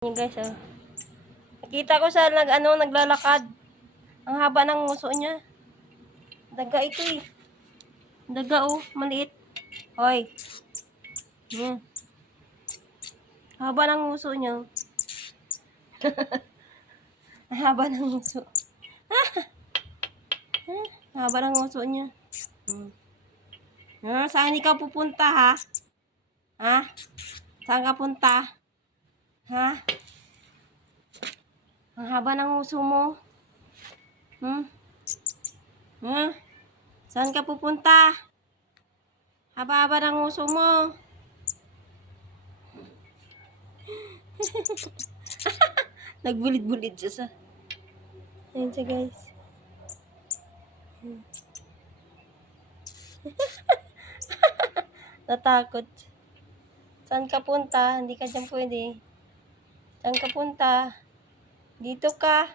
Yan guys, oh. Nakita ko sa naglalakad. Ang haba ng nguso niya. Daga ito eh. Daga oh, maliit. Hoy. Haba ng nguso niya. Haba ng nguso. Haba ng nguso niya. Saan ikaw pupunta ha? Ha? Saan ka punta? Ha? Ang haba ng nguso mo. Saan ka pupunta? Haba-haba ng nguso mo. Nagbulit-bulit siya sa. Ayan siya guys. Natakot. Saan ka punta? Hindi ka dyan pwede. Saan ka punta? Dito ka.